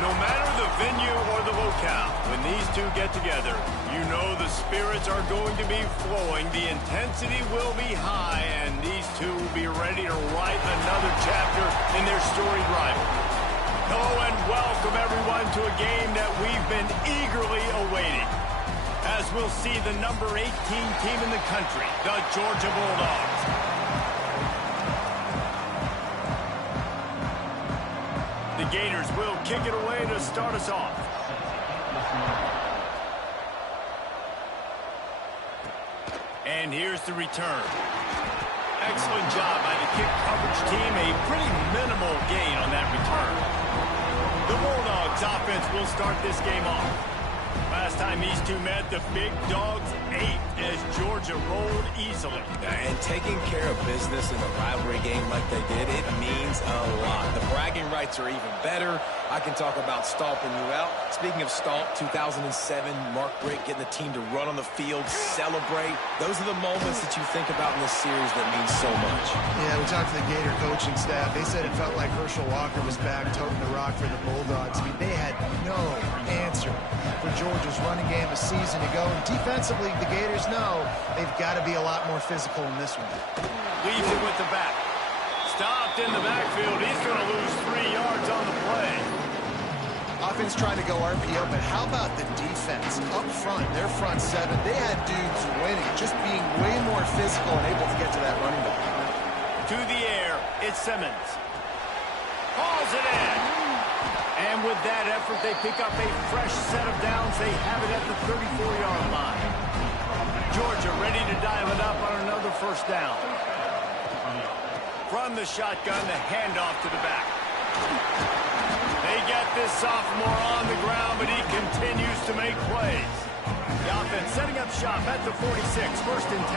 No matter the venue or the locale, when these two get together, you know the spirits are going to be flowing, the intensity will be high, and these two will be ready to write another chapter in their storied rivalry. Hello and welcome everyone to a game that we've been eagerly awaiting, as we'll see the number 18 team in the country, the Georgia Bulldogs. The Gators will kick it away to start us off. And here's the return. Excellent job by the kick coverage team. A pretty minimal gain on that return. The Bulldogs offense will start this game off. Last time these two met, the Big Dogs ate as Georgia rolled easily. And taking care of business in a rivalry game like they did, it means a lot. The bragging rights are even better. I can talk about stomping you out. Speaking of stomp, 2007, Mark Richt getting the team to run on the field, celebrate. Those are the moments that you think about in this series that mean so much. Yeah, we talked to the Gator coaching staff. They said it felt like Herschel Walker was back toting the rock for the Bulldogs. I mean, they had no answer for Georgia's running game a season ago. And defensively, the Gators know they've got to be a lot more physical in this one. Leaves it with the back. Stopped in the backfield. He's going to lose 3 yards on the play. Offense trying to go RPO, but how about the defense? Up front, their front seven, they had dudes winning, just being way more physical and able to get to that running back. To the air, it's Simmons. Hauls it in. And with that effort, they pick up a fresh set of downs. They have it at the 34-yard line. Georgia ready to dial it up on another first down. From the shotgun, the handoff to the back. They get this sophomore on the ground, but he continues to make plays. The offense setting up shop at the 46, first and 10.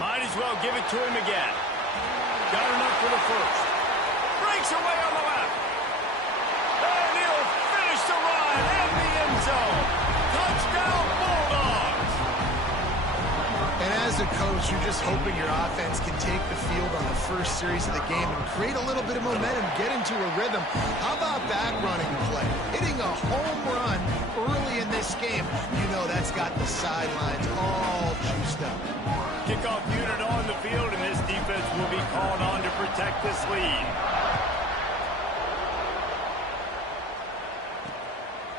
Might as well give it to him again. Got enough for the first. Breaks away on the left. And he'll finish the run in the end zone. Touchdown, Bulldogs. And as a coach, you're just hoping your offense can take the field on the first series of the game and create a little bit of momentum, get into a rhythm. How about back running play? Hitting a home run early in this game. You know that's got the sidelines all juiced up. Kickoff unit on the field, and this defense will be called on to protect this lead.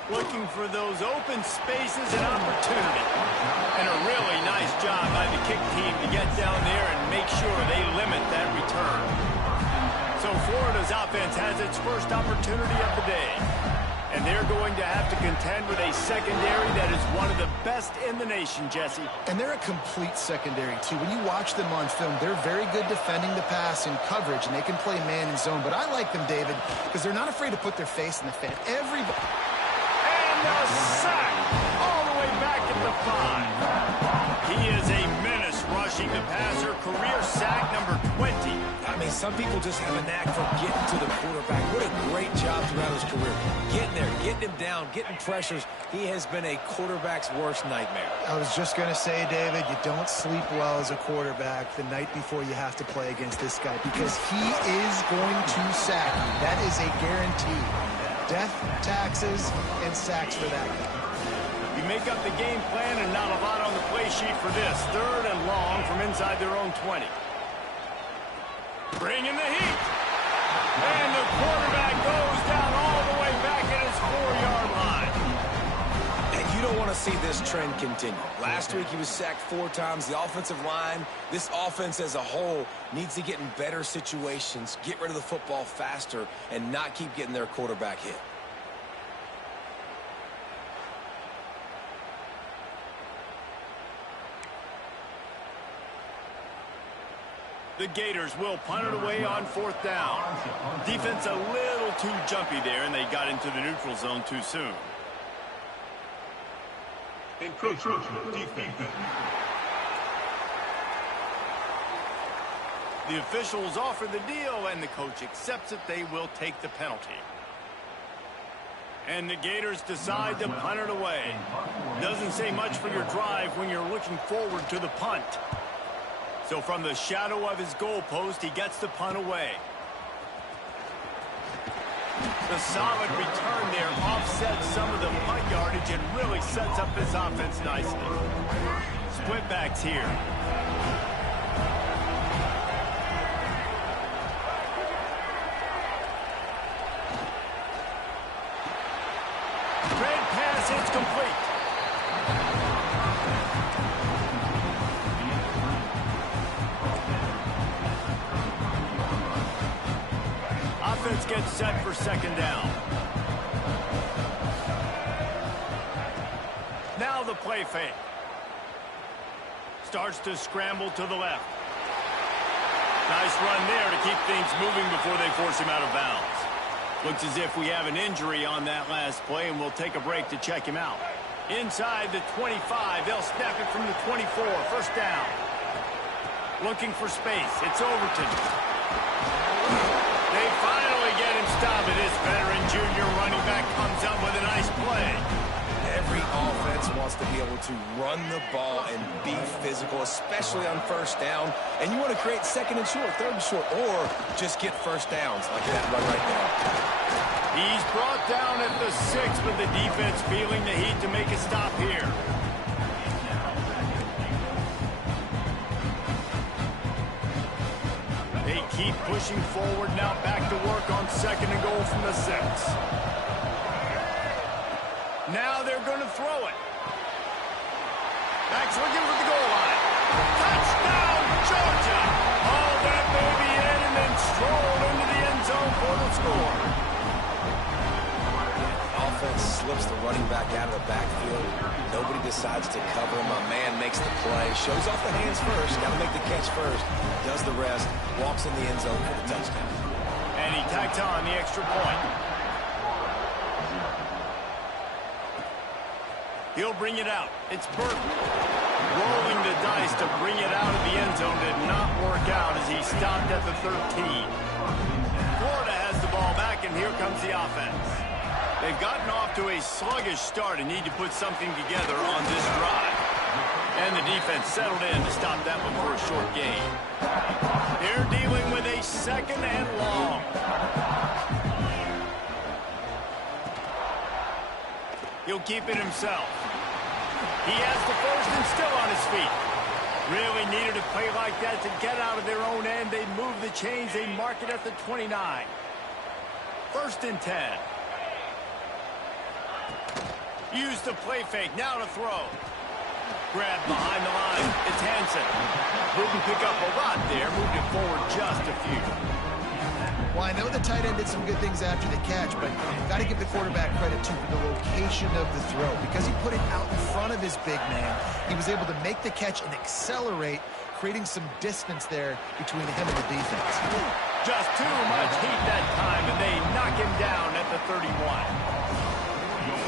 Looking for those open spaces and opportunity. And a really nice job by the kick team to get down there and make sure they limit that return. So Florida's offense has its first opportunity of the day. And they're going to have to contend with a secondary that is one of the best in the nation, Jesse. And they're a complete secondary, too. When you watch them on film, they're very good defending the pass in coverage, and they can play man and zone. But I like them, David, because they're not afraid to put their face in the fan. Everybody... A sack all the way back at the 5. He is a menace rushing the passer. Career sack number 20. I mean, some people just have a knack for getting to the quarterback. What a great job throughout his career. Getting there, getting him down, getting pressures. He has been a quarterback's worst nightmare. I was just going to say, David, you don't sleep well as a quarterback the night before you have to play against this guy because he is going to sack you. That is a guarantee. Death, taxes, and sacks for that guy. You make up the game plan and not a lot on the play sheet for this. 3rd and long from inside their own 20. Bring in the heat. And the quarterback goes down all the way back at his 4-yard line. And you don't want to see this trend continue. Last week he was sacked 4 times. The offensive line, this offense as a whole, needs to get in better situations, get rid of the football faster, and not keep getting their quarterback hit. The Gators will punt it away on 4th down. Defense a little too jumpy there, and they got into the neutral zone too soon. Encroachment defense. The officials offer the deal, and the coach accepts it. They will take the penalty. And the Gators decide to punt it away. Doesn't say much for your drive when you're looking forward to the punt. So from the shadow of his goalpost, he gets the punt away. The solid return there offsets some of the punt yardage and really sets up this offense nicely. Split backs here. Red pass, it's complete. Offense gets set for second down. Now the play fake. Starts to scramble to the left. Nice run there to keep things moving before they force him out of bounds. Looks as if we have an injury on that last play, and we'll take a break to check him out. Inside the 25, they'll snap it from the 24. First down. Looking for space. It's Overton. They finally get him stopped. This veteran junior running back comes up with a nice play. Every offense wants to be able to run the ball and be physical, especially on first down. And you want to create second and short, third and short, or just get first downs like that run right there. He's brought down at the 6, but the defense feeling the heat to make a stop here. They keep pushing forward, now back to work on second and goal from the 6. Now they're going to throw it. Backs looking for the goal line. Touchdown, Georgia! Hauled that baby in and then strolled into the end zone for the score. Offense slips the running back out of the backfield. Nobody decides to cover him. A man makes the play. Shows off the hands first. Got to make the catch first. Does the rest. Walks in the end zone for the touchdown. And he tacks on the extra point. He'll bring it out. It's Burton. Rolling the dice to bring it out of the end zone did not work out as he stopped at the 13. Florida has the ball back, and here comes the offense. They've gotten off to a sluggish start and need to put something together on this drive. And the defense settled in to stop that one for a short gain. They're dealing with a second and long. He'll keep it himself. He has the first and still on his feet. Really needed a play like that to get out of their own end. They move the chains. They mark it at the 29. First and 10. Use the play fake. Now to throw. Grab behind the line. It's Hansen. Didn't pick up a lot there. Moved it forward just a few. Well, I know the tight end did some good things after the catch, but you've got to give the quarterback credit, too, for the location of the throw. Because he put it out in front of his big man, he was able to make the catch and accelerate, creating some distance there between him and the defense. Just too much heat that time, and they knock him down at the 31.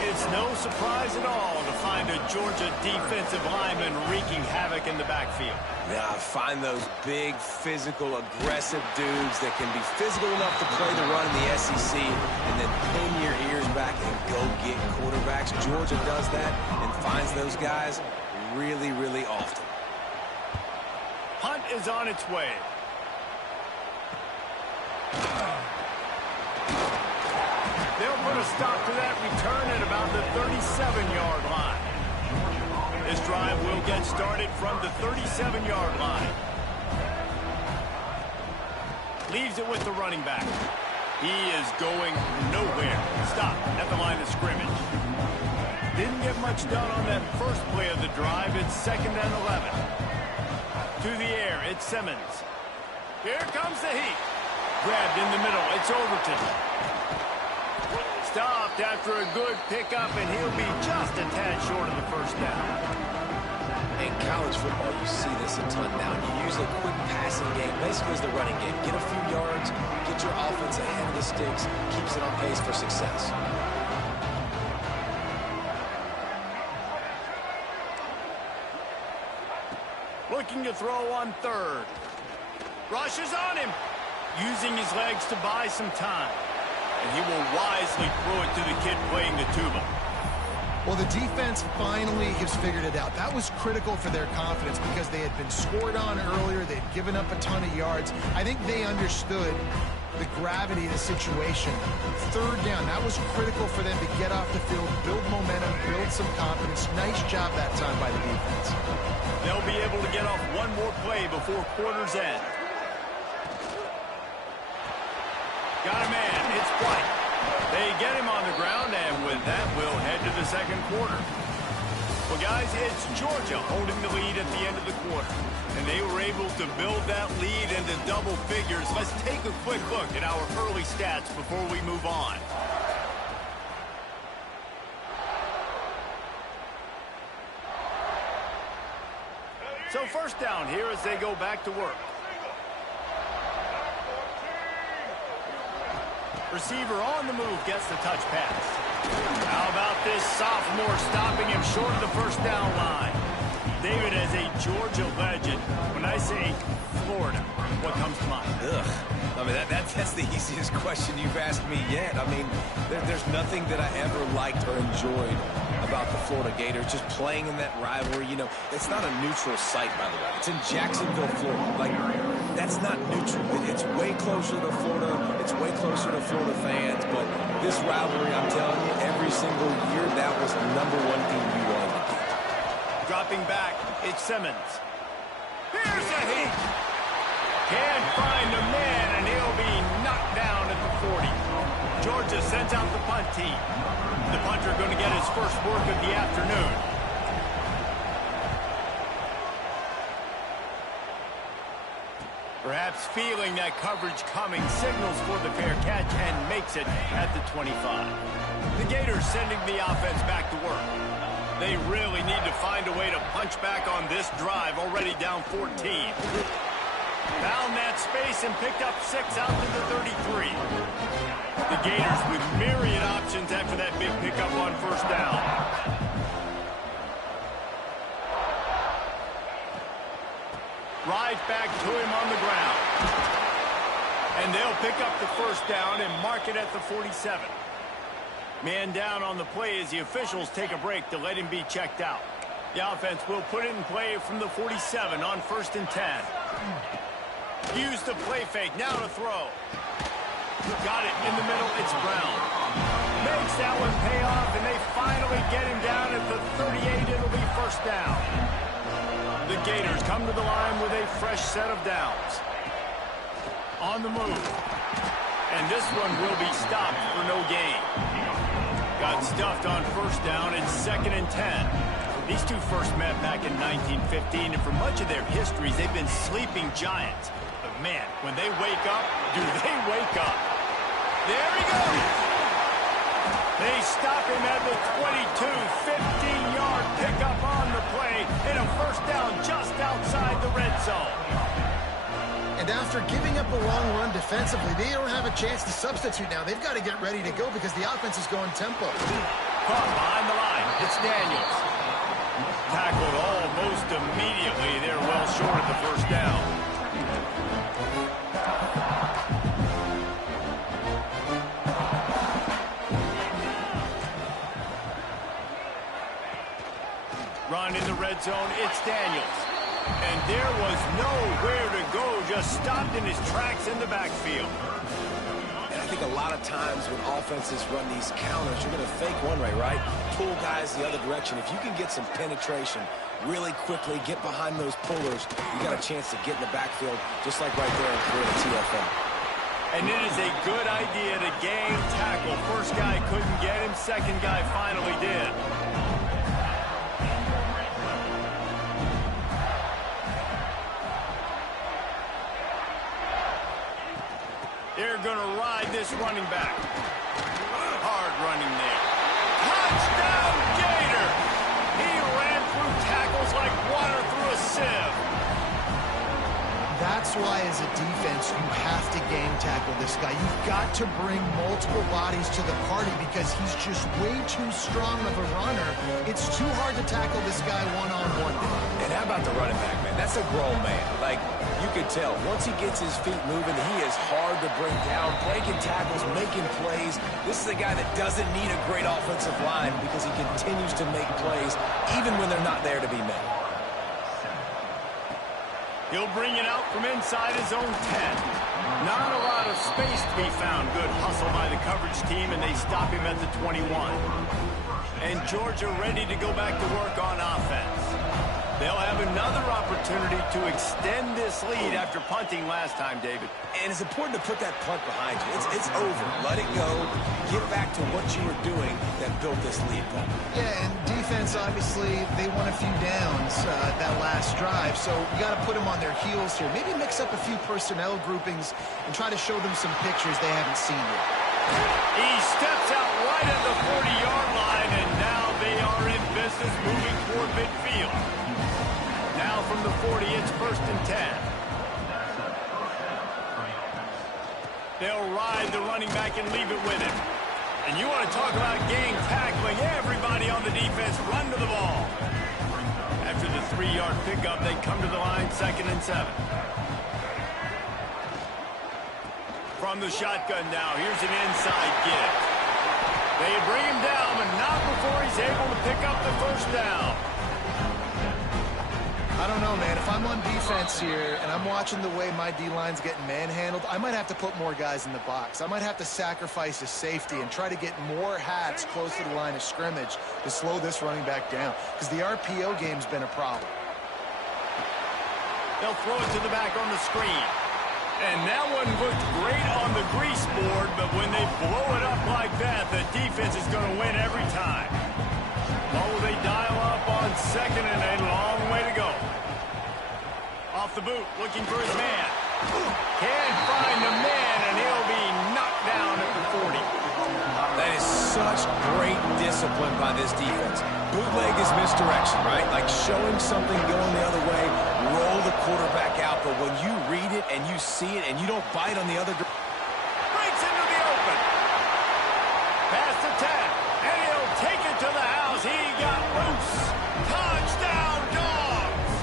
It's no surprise at all to find a Georgia defensive lineman wreaking havoc in the backfield. Yeah, I find those big, physical, aggressive dudes that can be physical enough to play the run in the SEC and then pin your ears back and go get quarterbacks. Georgia does that and finds those guys really, really often. Punt is on its way. They'll put a stop to that return at about the 37-yard line. This drive will get started from the 37-yard line. Leaves it with the running back. He is going nowhere. Stop at the line of scrimmage. Didn't get much done on that first play of the drive. It's second and 11. To the air, it's Simmons. Here comes the heat. Grabbed in the middle, it's Overton. Stopped after a good pickup, and he'll be just a tad short of the first down. In college football, you see this a ton now. You use a quick passing game, basically as the running game. Get a few yards, get your offense ahead of the sticks, keeps it on pace for success. Looking to throw on third. Rushes on him. Using his legs to buy some time. And he will wisely throw it to the kid playing the tuba. Well, the defense finally has figured it out. That was critical for their confidence because they had been scored on earlier. They had given up a ton of yards. I think they understood the gravity of the situation. Third down, that was critical for them to get off the field, build momentum, build some confidence. Nice job that time by the defense. They'll be able to get off one more play before quarter's end. Got a man, it's White. They get him on the ground, and with that, we'll head to the second quarter. Well, guys, it's Georgia holding the lead at the end of the quarter. And they were able to build that lead into double figures. Let's take a quick look at our early stats before we move on. So first down here as they go back to work. Receiver on the move gets the touch pass. How about this sophomore stopping him short of the first down line? David, as a Georgia legend, when I say Florida, what comes to mind? Ugh. I mean, that's the easiest question you've asked me yet. I mean, there's nothing that I ever liked or enjoyed about the Florida Gators, just playing in that rivalry. You know, it's not a neutral site, by the way. It's in Jacksonville, Florida. Like, that's not neutral. It's way closer to Florida. It's way closer to Florida fans. But this rivalry, I'm telling you, every single year, that was the number one thing we wanted to get. Dropping back, it's Simmons. Here's a heat. Can't find a man, and he'll be knocked down at the 40. Georgia sends out the punt team. The punter going to get his first work of the afternoon. Perhaps feeling that coverage coming, signals for the fair catch and makes it at the 25. The Gators sending the offense back to work. They really need to find a way to punch back on this drive, already down 14. Found that space and picked up 6 out to the 33. The Gators with myriad options after that big pickup on first down. Right back to him on the ground. And they'll pick up the first down and mark it at the 47. Man down on the play as the officials take a break to let him be checked out. The offense will put it in play from the 47 on 1st and 10. Use the play fake, now to throw. Got it in the middle, it's Brown. Makes that one pay off, and they finally get him down at the 38. It'll be first down. The Gators come to the line with a fresh set of downs. On the move. And this one will be stopped for no gain. Got stuffed on first down and 2nd and 10. These two first met back in 1915, and for much of their histories, they've been sleeping giants. But man, when they wake up, do they wake up? There he goes! They stop him at the 22, 15-yard pickup on the play, and a first down just outside the red zone. And after giving up a long run defensively, they don't have a chance to substitute now. They've got to get ready to go because the offense is going tempo. Caught behind the line. It's Daniels. Tackled almost immediately. They're well short of the first down. Run in the red zone. It's Daniels. And there was nowhere to go, just stopped in his tracks in the backfield. And I think a lot of times when offenses run these counters, you're going to fake one way, right? Pull guys the other direction. If you can get some penetration really quickly, get behind those pullers, you got a chance to get in the backfield, just like right there in the TFL. And it is a good idea to gang tackle. First guy couldn't get him, second guy finally did. They're going to ride this running back. Hard running there. Touchdown, Gator! He ran through tackles like water through a sieve. That's why, as a defense, you have to gang tackle this guy. You've got to bring multiple bodies to the party because he's just way too strong of a runner. It's too hard to tackle this guy one-on-one. And how about the running back, man? That's a grown man. Like, you can tell, once he gets his feet moving, he is hard to bring down, breaking tackles, making plays. This is a guy that doesn't need a great offensive line because he continues to make plays even when they're not there to be made. He'll bring it out from inside his own 10. Not a lot of space to be found. Good hustle by the coverage team, and they stop him at the 21. And Georgia ready to go back to work on offense. They'll have another opportunity to extend this lead after punting last time, David. And it's important to put that punt behind you. It's over. Let it go. Get back to what you were doing that built this lead, Paul. Yeah, and defense, obviously, they won a few downs that last drive, so you got to put them on their heels here. Maybe mix up a few personnel groupings and try to show them some pictures they haven't seen yet. He steps out right at the 40-yard line, and now they are in business moving toward midfield. Now from the 40, it's 1st and 10. They'll ride the running back and leave it with him. And you want to talk about gang tackling. Everybody on the defense run to the ball. After the 3-yard pickup, they come to the line, 2nd and 7. From the shotgun now, here's an inside give. They bring him down, but not before he's able to pick up the 1st down. I don't know, man. If I'm on defense here and I'm watching the way my D-line's getting manhandled, I might have to put more guys in the box. I might have to sacrifice a safety and try to get more hats close to the line of scrimmage to slow this running back down, because the RPO game's been a problem. They'll throw it to the back on the screen. And that one looked great on the grease board, but when they blow it up like that, the defense is going to win every time. Oh, they dial up on 2nd and a long way to go. Off the boot, looking for his man. Can't find the man, and he'll be knocked down at the 40. That is such great discipline by this defense. Bootleg is misdirection, right? Like showing something going the other way, roll the quarterback out. But when you read it and you see it and you don't bite on the other direction. Breaks into the open. Pass to 10, and he'll take it to the house. He got loose. Touchdown, Dogs!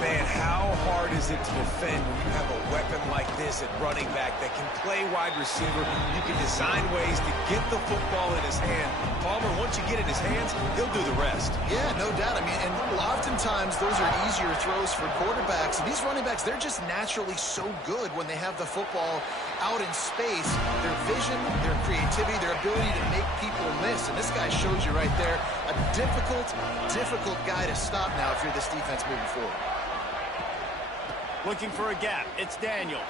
Man, how hard is it to defend when you have a weapon like this at running back that can play wide receiver? You can design ways to get the football in his hand. Palmer, once you get it in his hands, he'll do the rest. Yeah, no doubt. I mean, and oftentimes those are easier throws for quarterbacks. And these running backs, they're just naturally so good when they have the football out in space. Their vision, their creativity, their ability to make people miss. And this guy shows you right there a difficult guy to stop now if you're this defense moving forward. Looking for a gap. It's Daniels.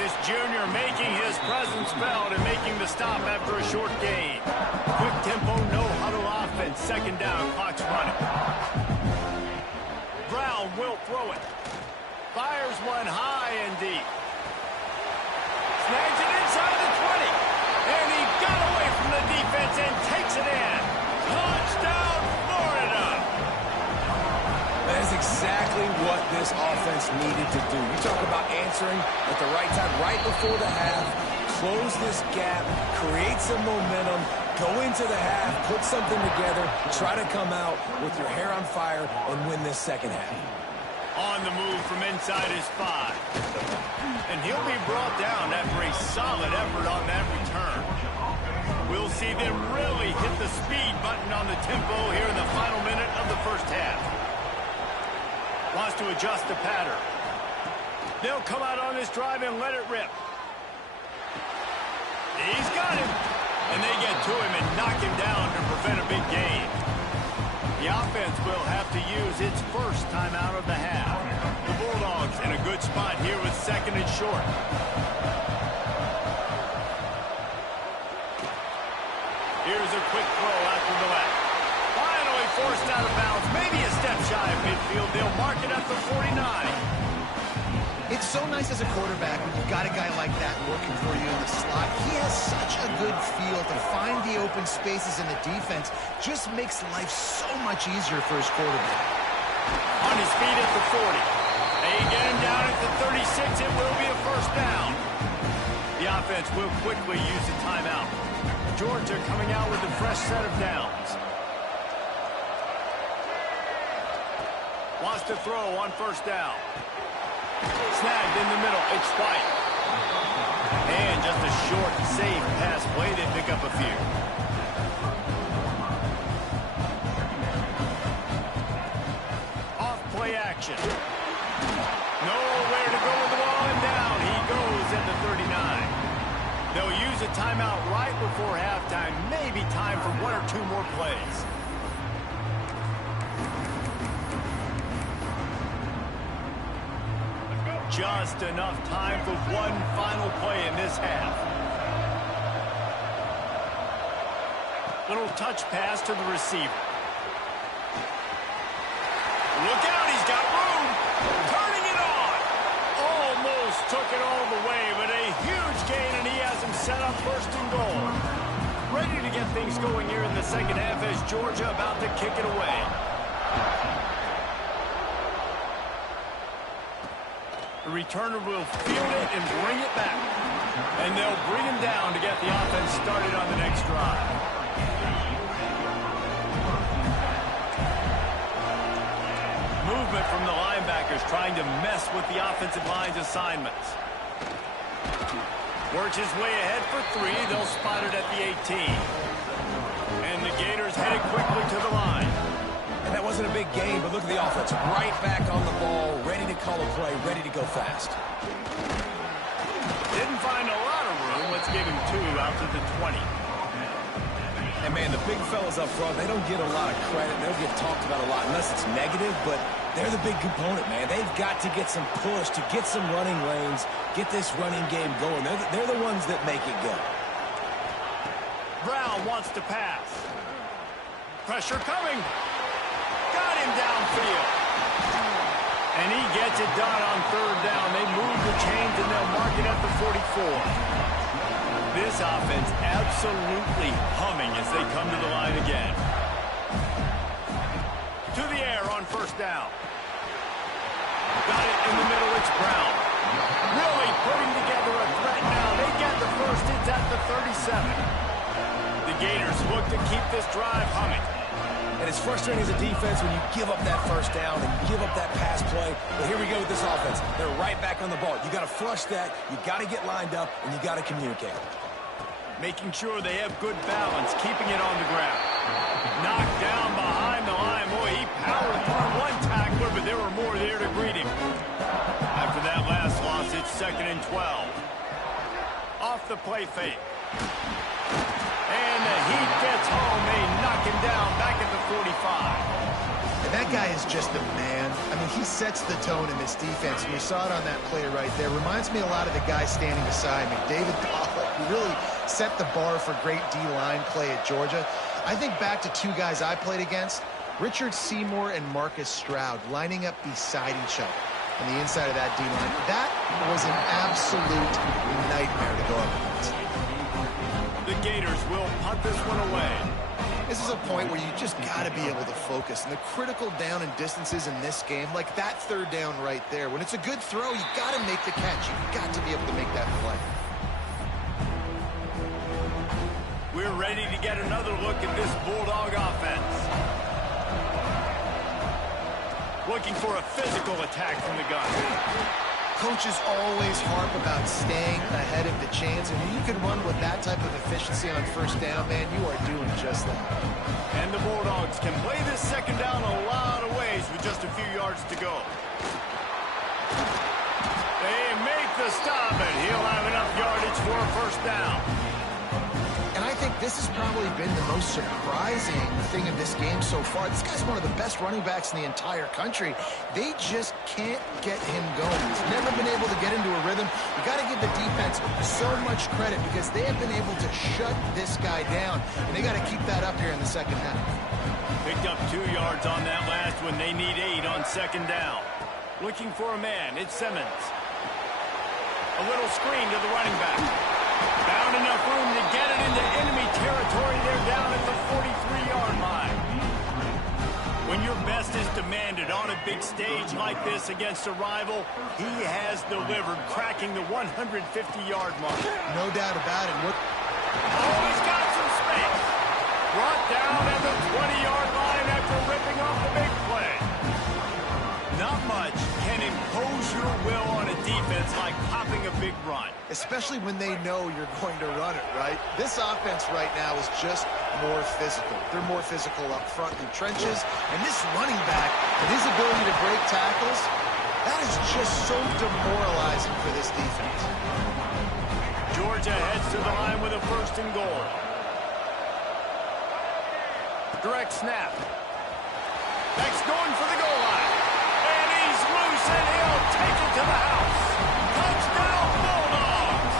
This junior making his presence felt and making the stop after a short gain. Quick tempo, no huddle offense. 2nd down, clock's running. Brown will throw it. Fires one high and deep. Snags it inside the 20. And he got away from the defense and takes it in. Touchdown, Florida! That is exactly what this offense needed to do. You talk about answering at the right time, right before the half, close this gap, create some momentum, go into the half, put something together, try to come out with your hair on fire and win this 2nd half. On the move from inside his 5. And he'll be brought down after a solid effort on that return. We'll see them really hit the speed button on the tempo here in the final minute of the 1st half. Wants to adjust the pattern. They'll come out on this drive and let it rip. He's got him. And they get to him and knock him down to prevent a big gain. The offense will have to use its 1st timeout of the half. The Bulldogs in a good spot here with 2nd and short. Here's a quick throw out to the left. Finally forced out of bounds. Maybe a step shy of midfield. They'll mark it at the 49. It's so nice as a quarterback when you've got a guy like that working for you in the slot. He has such a good feel to find the open spaces in the defense. Just makes life so much easier for his quarterback. On his feet at the 40. They get him down at the 36. It will be a 1st down. The offense will quickly use a timeout. Georgia coming out with a fresh set of downs. Wants to throw on 1st down. Snagged in the middle. It's White. And just a short, safe pass play. They pick up a few. Off action. Nowhere to go with the ball, and down he goes at the 39. They'll use a timeout right before halftime. Maybe time for one or two more plays. Just enough time for one final play in this half. Little touch pass to the receiver. Look out, he's got room. Turning it on. Almost took it all the way, but a huge gain, and he has him set up first and goal. Ready to get things going here in the second half as Georgia about to kick it away. The returner will field it and bring it back. And they'll bring him down to get the offense started on the next drive. Movement from the linebackers trying to mess with the offensive line's assignments. Works his way ahead for three. They'll spot it at the 18. And the Gators headed quickly to the line. And that wasn't a big game, but look at the offense. Right back on the ball, ready to call a play, ready to go fast. Didn't find a lot of room. Let's give him two out to the 20. And, man, the big fellas up front, they don't get a lot of credit. They don't get talked about a lot unless it's negative, but they're the big component, man. They've got to get some push, to get some running lanes, get this running game going. They're the ones that make it go. Brown wants to pass. Pressure coming. Got him downfield. And he gets it done on third down. They move the chains, and they'll mark it at the 44. This offense absolutely humming as they come to the line again. To the air on first down. Got it in the middle. It's Brown. Really putting together a threat now. They get the first. It's at the 37. The Gators look to keep this drive humming. And it's frustrating as a defense when you give up that first down and you give up that pass play. But here we go with this offense. They're right back on the ball. You got to flush that. You got to get lined up, and you got to communicate. Making sure they have good balance, keeping it on the ground. Knocked down behind the line. Boy, he powered through one tackler, but there were more there to greet him. After that last loss, it's 2nd and 12. Off the play fake. And the Heat gets home. They knock him down back at the 45. And that guy is just a man. I mean, he sets the tone in this defense. And we saw it on that play right there. Reminds me a lot of the guy standing beside me, David Pollack, who really set the bar for great D-line play at Georgia. I think back to two guys I played against, Richard Seymour and Marcus Stroud, lining up beside each other on the inside of that D-line. That was an absolute nightmare to go up against. The Gators will punt this one away. This is a point where you just got to be able to focus. And the critical down and distances in this game, like that third down right there, when it's a good throw, you got to make the catch. You've got to be able to make that play. We're ready to get another look at this Bulldog offense. Looking for a physical attack from the gun. Coaches always harp about staying ahead of the chains, and you can run with that type of efficiency on first down, man, you are doing just that. And the Bulldogs can play this second down a lot of ways with just a few yards to go. They make the stop, and he'll have enough yardage for a first down. And I think this has probably been the most surprising thing in this game so far. This guy's one of the best running backs in the entire country. They just can't get him going. He's never been able to get into a rhythm. You got to give the defense so much credit because they have been able to shut this guy down. And they got to keep that up here in the second half. Picked up 2 yards on that last one. They need 8 on second down. Looking for a man. It's Simmons. A little screen to the running back. Found enough room to get it into enemy territory. They're down at the 43-yard line. When your best is demanded on a big stage like this against a rival, he has delivered, cracking the 150-yard mark. No doubt about it. Oh, he's got some space. Brought down at the 20-yard line after ripping off the big play. Not much can improve impose your will on a defense like popping a big run. Especially when they know you're going to run it, right? This offense right now is just more physical. They're more physical up front in the trenches. And this running back and his ability to break tackles, that is just so demoralizing for this defense. Georgia heads to the line with a 1st and goal. Direct snap. Next going for the goal line. And he's loose and he'll take it to the house. Touchdown Bulldogs!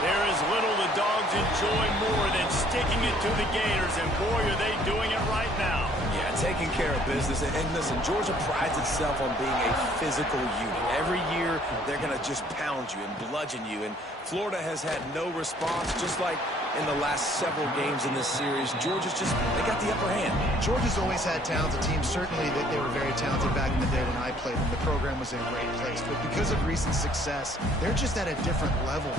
There is little the Dogs enjoy more than sticking it to the Gators, and boy, are they doing it right now. Yeah, taking care of business. And listen, Georgia prides itself on being a physical unit. Every year, they're going to just pound you and bludgeon you. And Florida has had no response, just like in the last several games in this series. Georgia's just, they got the upper hand. Georgia's always had talented teams. Certainly they were very talented back in the day when I played them. The program was in a great place. But because of recent success, they're just at a different level.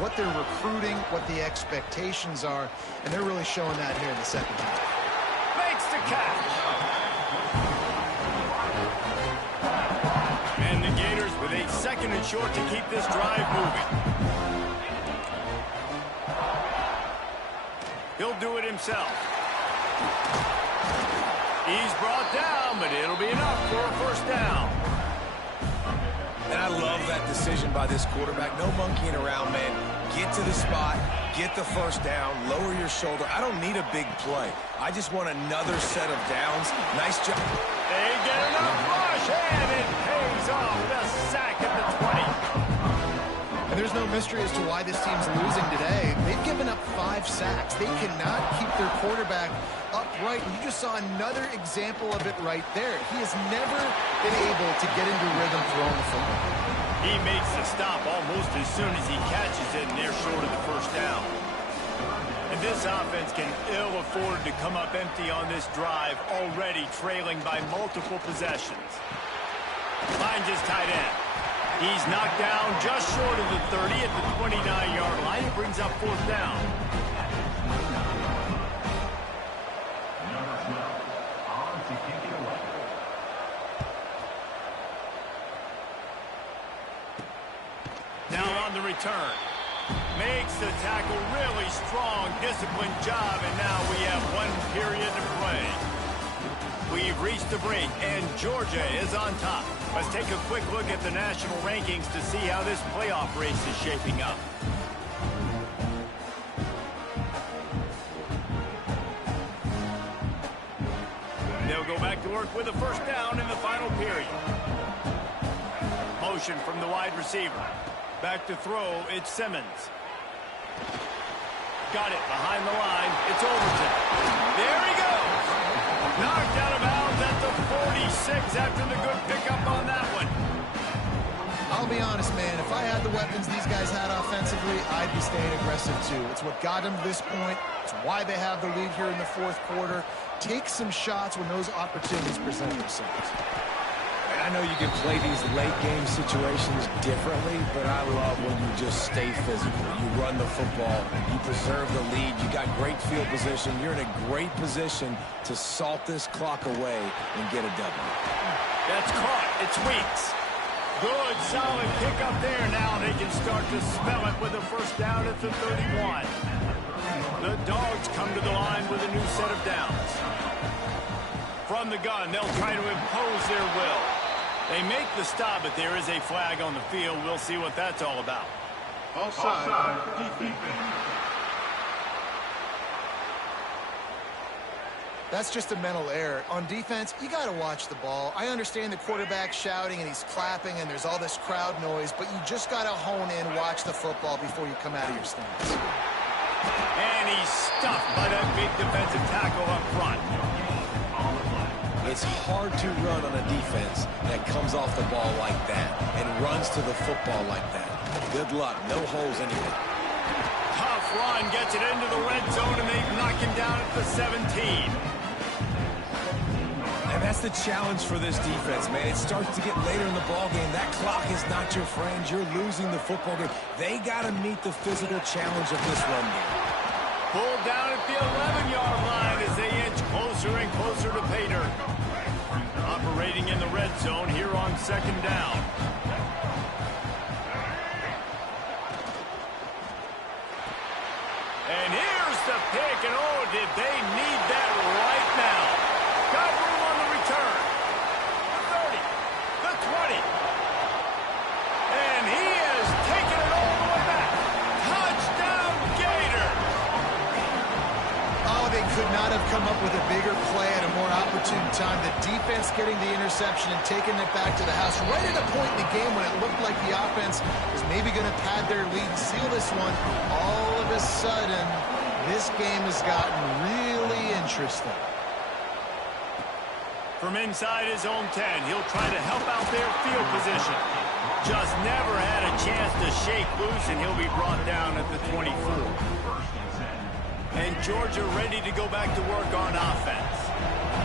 What they're recruiting, what the expectations are, and they're really showing that here in the second half. Makes the catch. And the Gators with a 2nd and short to keep this drive moving. He'll do it himself. He's brought down, but it'll be enough for a 1st down. And I love that decision by this quarterback. No monkeying around, man. Get to the spot, get the 1st down, lower your shoulder. I don't need a big play. I just want another set of downs. Nice job. They get enough rush, and it pays off. The sack at the 20. And there's no mystery as to why this team's losing today. They've given up 5 sacks. They cannot keep their quarterback upright. And you just saw another example of it right there. He has never been able to get into rhythm throwing the football. He makes the stop almost as soon as he catches it, and they're short of the 1st down. And this offense can ill afford to come up empty on this drive, already trailing by multiple possessions. Finds his tight end. He's knocked down just short of the 30 at the 29-yard line. He brings up 4th down. Now on the return. Makes the tackle, really strong, disciplined job, and now we have 1 period to play. We've reached the break, and Georgia is on top. Let's take a quick look at the national rankings to see how this playoff race is shaping up. They'll go back to work with a 1st down in the final period. Motion from the wide receiver. Back to throw, it's Simmons. Got it behind the line. It's Overton. There he goes. Knocked out of bounds at the 46 after the good pickup on that one. I'll be honest, man. If I had the weapons these guys had offensively, I'd be staying aggressive too. It's what got them to this point. It's why they have the lead here in the 4th quarter. Take some shots when those opportunities present themselves. I know you can play these late-game situations differently, but I love when you just stay physical. You run the football. You preserve the lead. You got great field position. You're in a great position to salt this clock away and get a W. That's caught. It's Weeks. Good, solid pick up there. Now they can start to spell it with a 1st down at the 31. The Dogs come to the line with a new set of downs. From the gun, they'll try to impose their will. They make the stop, but there is a flag on the field. We'll see what that's all about. Offside. That's just a mental error. On defense, you got to watch the ball. I understand the quarterback shouting and he's clapping and there's all this crowd noise, but you just got to hone in, watch the football before you come out of your stance. And he's stuffed by that big defensive tackle up front. It's hard to run on a defense that comes off the ball like that and runs to the football like that. Good luck. No holes anywhere. Tough run, gets it into the red zone, and they knock him down at the 17. And that's the challenge for this defense, man. It starts to get later in the ball game. That clock is not your friend. You're losing the football game. They got to meet the physical challenge of this run game. Pulled down at the 11-yard line as they inch closer and closer to pay dirt. Operating in the red zone here on second down. And here's the pick, and oh, did they need that right now. Got room on the return. The 30, the 20. And he has taken it all the way back. Touchdown, Gator. Oh, they could not have come up with a bigger play at a more opportune time. The defense getting the interception and taking it back to the house right at a point in the game when it looked like the offense was maybe going to pad their lead and seal this one. All of a sudden, this game has gotten really interesting. From inside his own 10, he'll try to help out their field position. Just never had a chance to shake loose, and he'll be brought down at the 24. And Georgia ready to go back to work on offense.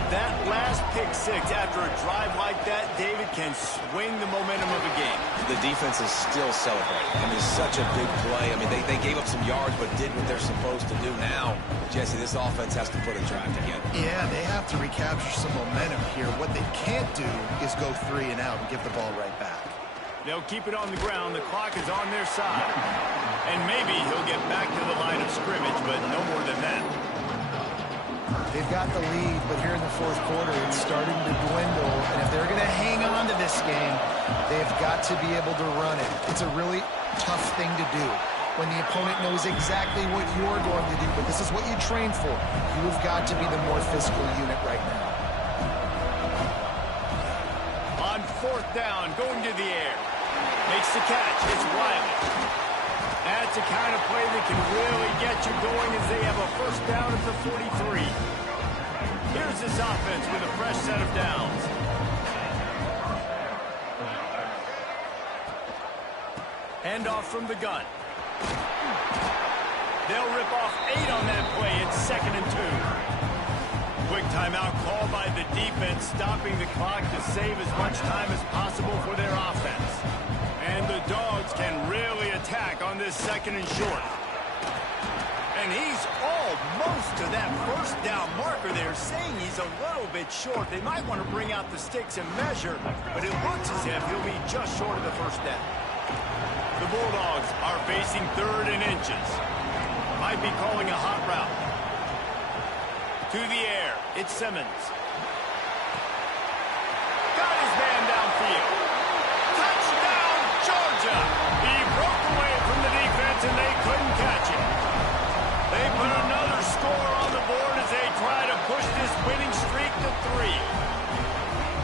That last pick six after a drive like that, David, can swing the momentum of a game. The defense is still celebrating. I mean, such a big play. I mean, they gave up some yards but did what they're supposed to do. Now, Jesse, this offense has to put a drive together. Yeah, they have to recapture some momentum here. What they can't do is go 3 and out and give the ball right back. They'll keep it on the ground. The clock is on their side. And maybe he'll get back to the line of scrimmage, but no more than that. They've got the lead, but here in the fourth quarter, it's starting to dwindle. And if they're going to hang on to this game, they've got to be able to run it. It's a really tough thing to do when the opponent knows exactly what you're going to do, but this is what you train for. You've got to be the more physical unit right now. On fourth down, going to the air. Makes the catch. It's Riley. That's the kind of play that can really get you going as they have a first down at the 43. Here's this offense with a fresh set of downs. Handoff from the gun. They'll rip off 8 on that play. It's 2nd and 2. Quick timeout called by the defense, stopping the clock to save as much time as possible for their offense. And the Dogs can really attack on this 2nd and short. And he's almost to that first down marker there, saying he's a little bit short. They might want to bring out the sticks and measure, but it looks as if he'll be just short of the first down. The Bulldogs are facing 3rd and inches. Might be calling a hot route. To the air, it's Simmons. Got his man downfield. Touchdown, Georgia! He broke away from the defense and they couldn't catch him. They put another score on the board as they try to push this winning streak to 3.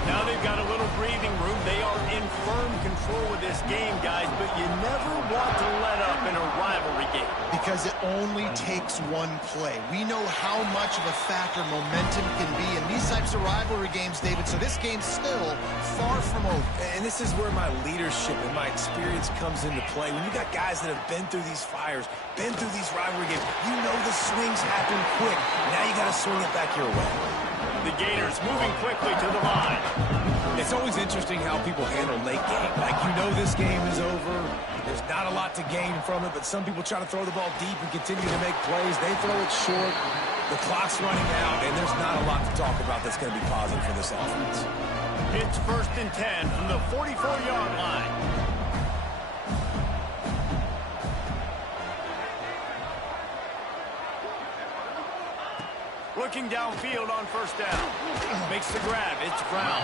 Now they've got a little breathing room. They are in firm control of this game, guys, but you never want to let up in a rivalry game. Because it only takes one play. We know how much of a factor momentum can be in these types of rivalry games, David, so this game's still far from over. And this is where my leadership and my experience comes into play. When you got guys that have been through these fires, been through these rivalry games, you know the swings happen quick. Now you got to swing it back your way. The Gators moving quickly to the line. It's always interesting how people handle late game. Like, you know this game is over. There's not a lot to gain from it, but some people try to throw the ball deep and continue to make plays. They throw it short. The clock's running out, and there's not a lot to talk about that's going to be positive for this offense. It's 1st and 10 from the 44-yard line. Looking downfield on first down. Makes the grab. It's Brown.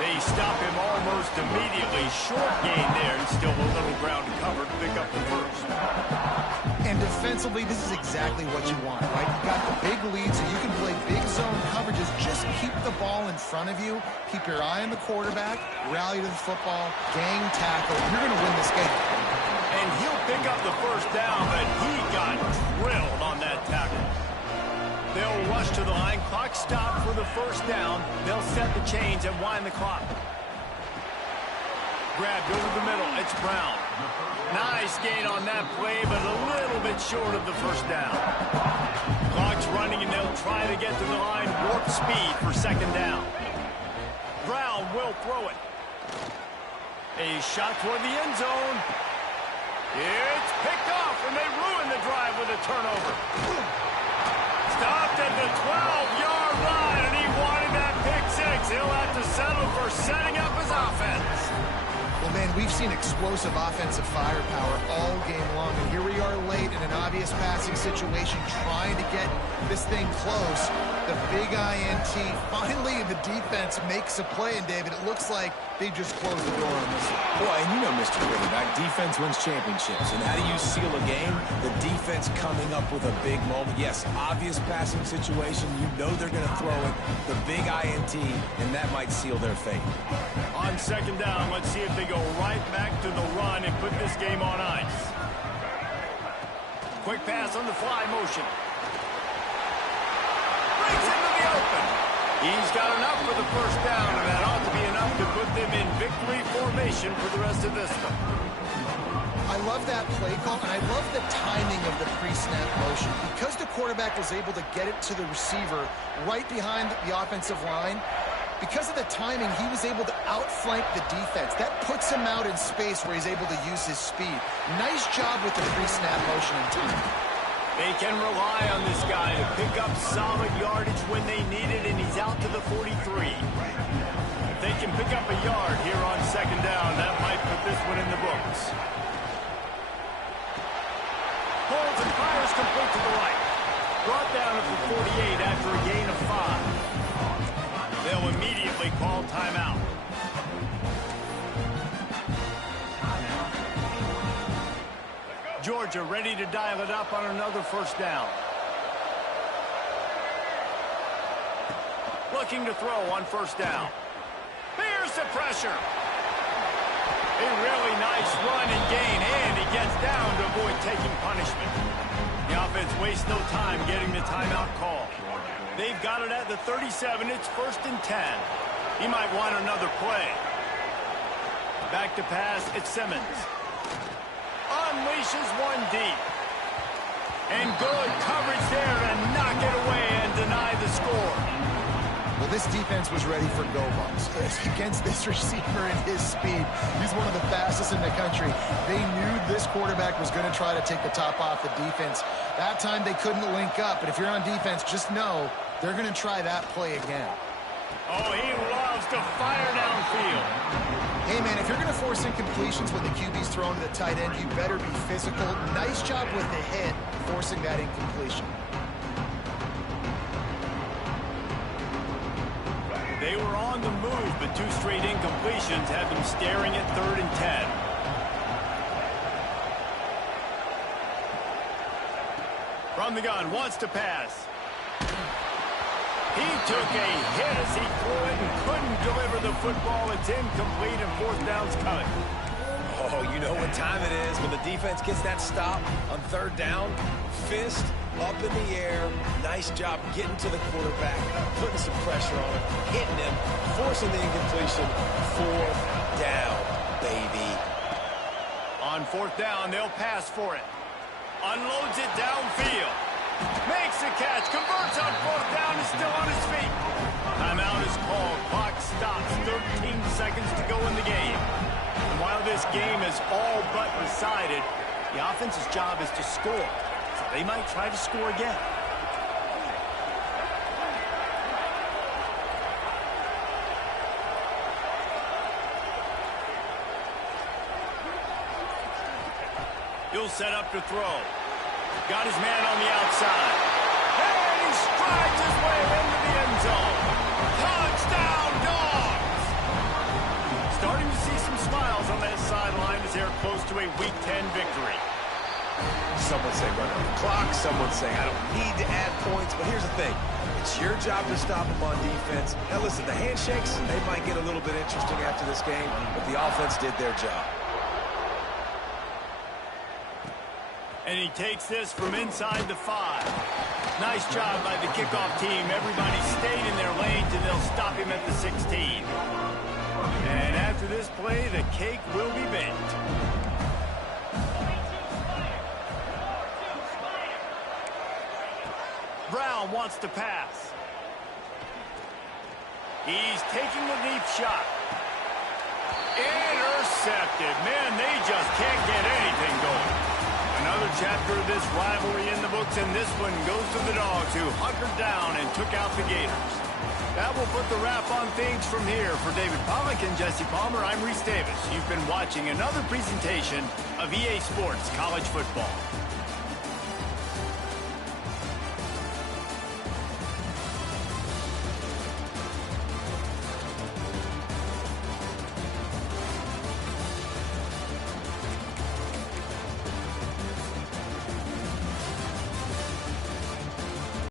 They stop him almost immediately. Short gain there, and still a little ground covered to pick up the first. And defensively, this is exactly what you want, right? You got the big lead, so you can play big zone coverages. Just keep the ball in front of you. Keep your eye on the quarterback. Rally to the football. Gang tackle. You're going to win this game. And he'll pick up the first down, but he got drilled on that tackle. They'll rush to the line. Clock stopped for the first down. They'll set the chains and wind the clock. Grabbed over the middle. It's Brown. Nice gain on that play, but a little bit short of the first down. Clock's running, and they'll try to get to the line. Warp speed for 2nd down. Brown will throw it. A shot toward the end zone. It's picked off, and they ruin the drive with a turnover. Stopped at the 12-yard line, and he wanted that pick six. he'll have to settle for setting up his offense. Well, man, we've seen explosive offensive firepower all game long, and here we are late in an obvious passing situation trying to get this thing close. The big INT, finally the defense makes a play, and David, it looks like they just closed the door on this one. Boy, and you know, Mr. Quarterback, defense wins championships. And how do you seal a game? The defense coming up with a big moment. Yes, obvious passing situation. You know they're going to throw it. The big INT, and that might seal their fate. On second down, let's see if they go right back to the run and put this game on ice. Quick pass on the fly motion. Brings into the open. He's got enough for the first down, and that ought to be enough to put them in victory formation for the rest of this one. I love that play call, and I love the timing of the pre-snap motion. Because the quarterback was able to get it to the receiver right behind the offensive line, because of the timing, he was able to outflank the defense. That puts him out in space where he's able to use his speed. Nice job with the pre-snap motion and timing. They can rely on this guy to pick up solid yardage when they need it, and he's out to the 43. If they can pick up a yard here on second down, that might put this one in the books. Pulls and fires complete to the right. Brought down at the 48 after a gain of 5. They'll immediately call timeout. Georgia ready to dial it up on another first down. Looking to throw on first down. Here's the pressure. A really nice run and gain, and he gets down to avoid taking punishment. The offense wastes no time getting the timeout call. They've got it at the 37. It's 1st and 10. He might want another play. Back to pass. It's Simmons. Unleashes one deep. And good coverage there to knock it away and deny the score. Well, this defense was ready for go-balls. Against this receiver and his speed, he's one of the fastest in the country. They knew this quarterback was going to try to take the top off the defense. That time they couldn't link up, but if you're on defense, just know they're going to try that play again. Oh, he loves to fire downfield. Hey, man, if you're going to force incompletions when the QB's thrown to the tight end, you better be physical. Nice job with the hit, forcing that incompletion. They were on the move, but 2 straight incompletions have them staring at 3rd and 10. From the gun, wants to pass. He took a hit as he threw it and couldn't deliver the football. It's incomplete and 4th down's coming. Oh, you know what time it is when the defense gets that stop on 3rd down. Fist up in the air. Nice job getting to the quarterback, putting some pressure on him, hitting him, forcing the incompletion. 4th down, baby. On 4th down, they'll pass for it. Unloads it downfield. Makes the catch. Converts on 4th down. Is still on his feet. Timeout is called. Clock stops. 13 seconds to go in the game. And while this game is all but decided, the offense's job is to score. So they might try to score again. He'll set up to throw. Got his man on the outside. And he strides his way into the end zone. Touchdown, Dogs! Starting to see some smiles on that sideline as they're close to a Week 10 victory. Some would say run out the clock. Some would say I don't need to add points. But here's the thing. It's your job to stop them on defense. Now, listen, the handshakes, they might get a little bit interesting after this game, but the offense did their job. And he takes this from inside the 5. Nice job by the kickoff team. Everybody stayed in their lanes, and they'll stop him at the 16. And after this play, the cake will be baked. Brown wants to pass. He's taking the deep shot. Intercepted. Man, they just can't get anything going. Another chapter of this rivalry in the books, and this one goes to the Dogs, who hunkered down and took out the Gators. That will put the wrap on things from here. For David Pollack and Jesse Palmer, I'm Reese Davis. You've been watching another presentation of EA Sports College Football.